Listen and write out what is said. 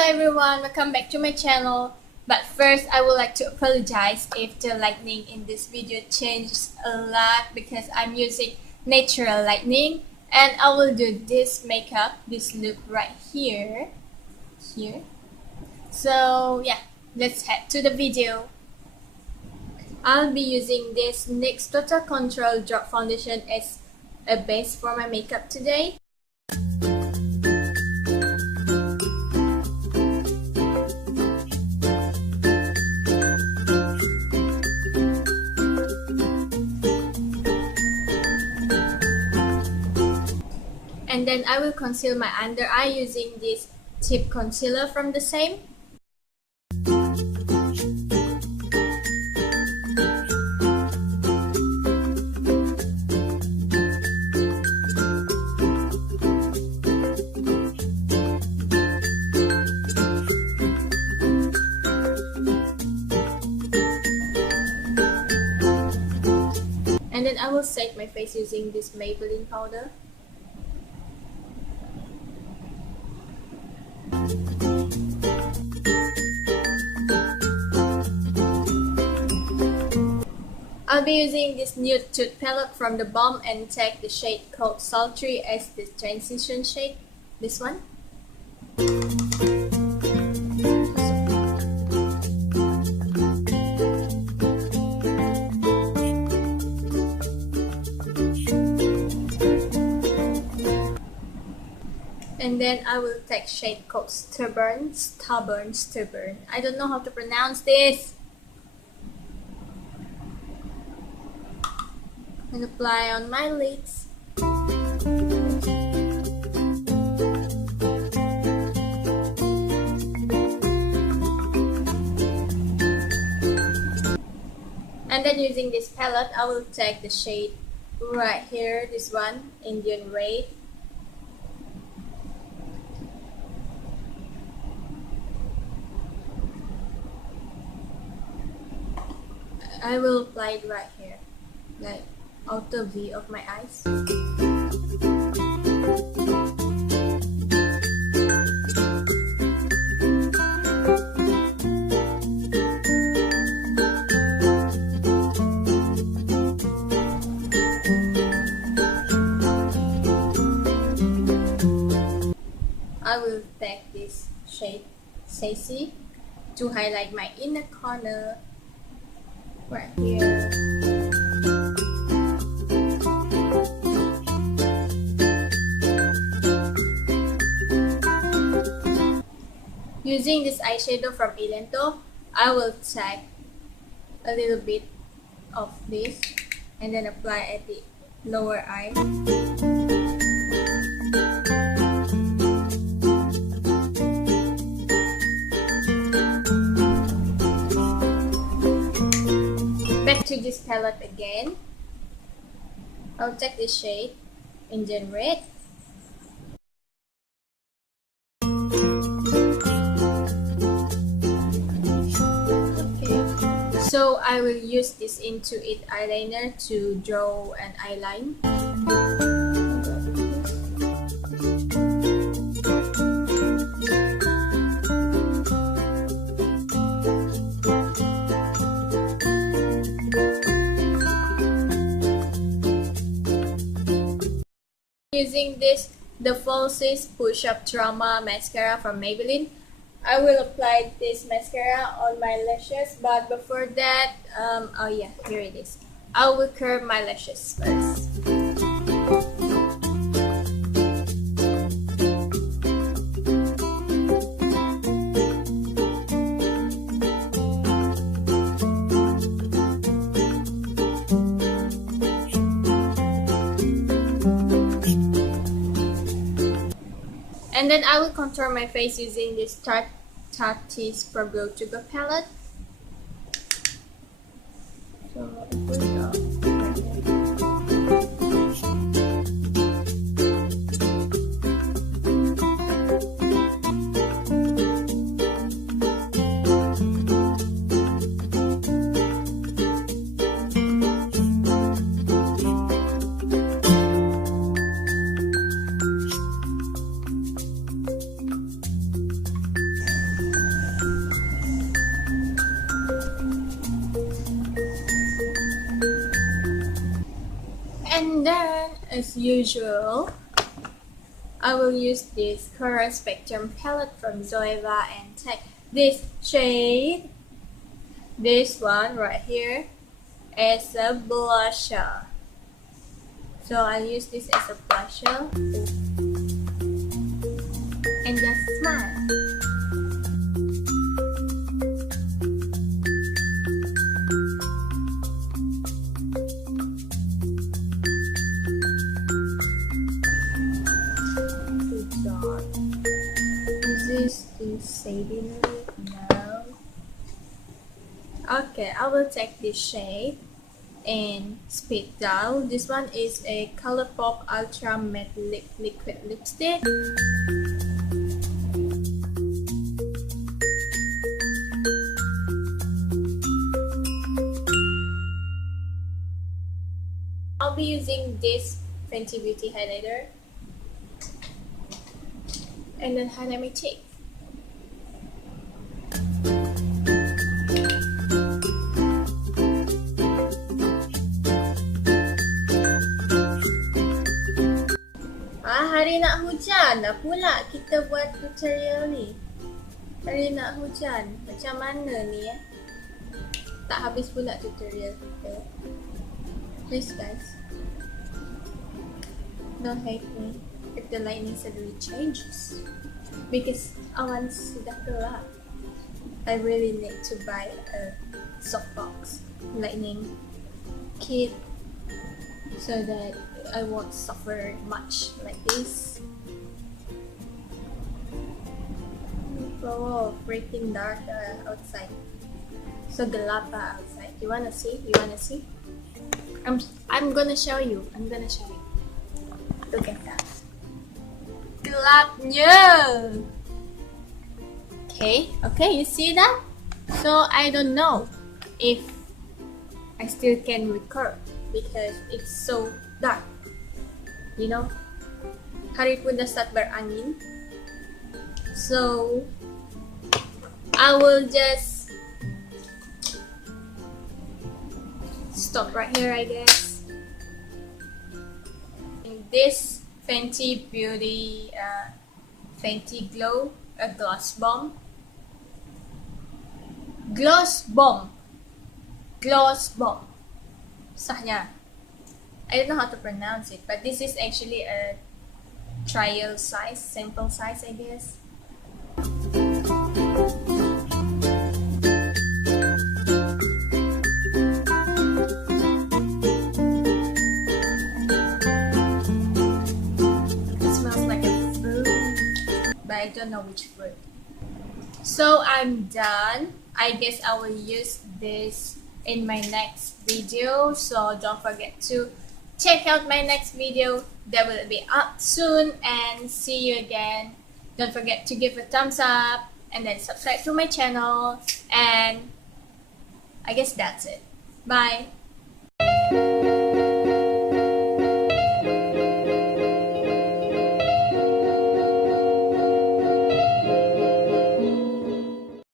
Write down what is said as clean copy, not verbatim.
Hello everyone, welcome back to my channel. But first, I would like to apologize if the lighting in this video changes a lot because I'm using natural lighting, and I will do this makeup, this look right here. So yeah, let's head to the video. I'll be using this NYX Total Control Drop Foundation as a base for my makeup today. And then I will conceal my under eye using this tip concealer from the same. And then I will set my face using this Maybelline powder. I'll be using this nude tooth palette from the Balm and take the shade called Sultry as the transition shade, this one. And then I will take shade called Stubborn. I don't know how to pronounce this. And apply on my lids. And then using this palette, I will take the shade right here, this one, Indian Red. I will apply it right here, like outer V of my eyes. I will take this shade Sassy to highlight my inner corner right here. Using this eyeshadow from Ilento, I will take a little bit of this and then apply at the lower eye. Back to this palette again. I'll take this shade, Indian Red. So I will use this Into It eyeliner to draw an eyeline. Using this The Falsies Push Up Trauma mascara from Maybelline, I will apply this mascara on my lashes, but before that, oh yeah, here it is. I will curve my lashes first. And then I will contour my face using this Tati's Pro Glow To Go palette. So here we go. And then, as usual, I will use this Color Spectrum palette from Zoeva and take this shade, this one right here, as a blusher. So I'll use this as a blusher and just smile. Is this too shady? No. Okay, I will take this shade and speed dial. This one is a Colourpop Ultra Matte Liquid Lipstick. I'll be using this Fenty Beauty highlighter and then highlight my cheek. Hari nak hujan dah pula kita buat tutorial ni. Hari nak hujan, macam mana ni ya? Tak habis pula tutorial kita. Please guys, don't hate me if the lighting suddenly changes, because awan sudah gelap. I really need to buy a softbox lightning kit so that I won't suffer much like this. Oh, freaking dark outside. So gelap outside. You wanna see? You wanna see? I'm gonna show you. I'm gonna show you. Look at that. Gelapnya. Okay, you see that? So I don't know if I still can record because it's so dark. You know, hari pun dah start berangin. So I will just stop right here, I guess. In this Fenty Beauty Fenty Glow, a gloss bomb. Sahnya. I don't know how to pronounce it, but this is actually a trial size, sample size, I guess. It smells like a fruit, but I don't know which fruit. So I'm done. I guess I will use this in my next video, so don't forget to check out my next video that will be up soon, and see you again. Don't forget to give a thumbs up and then subscribe to my channel, and I guess that's it. Bye.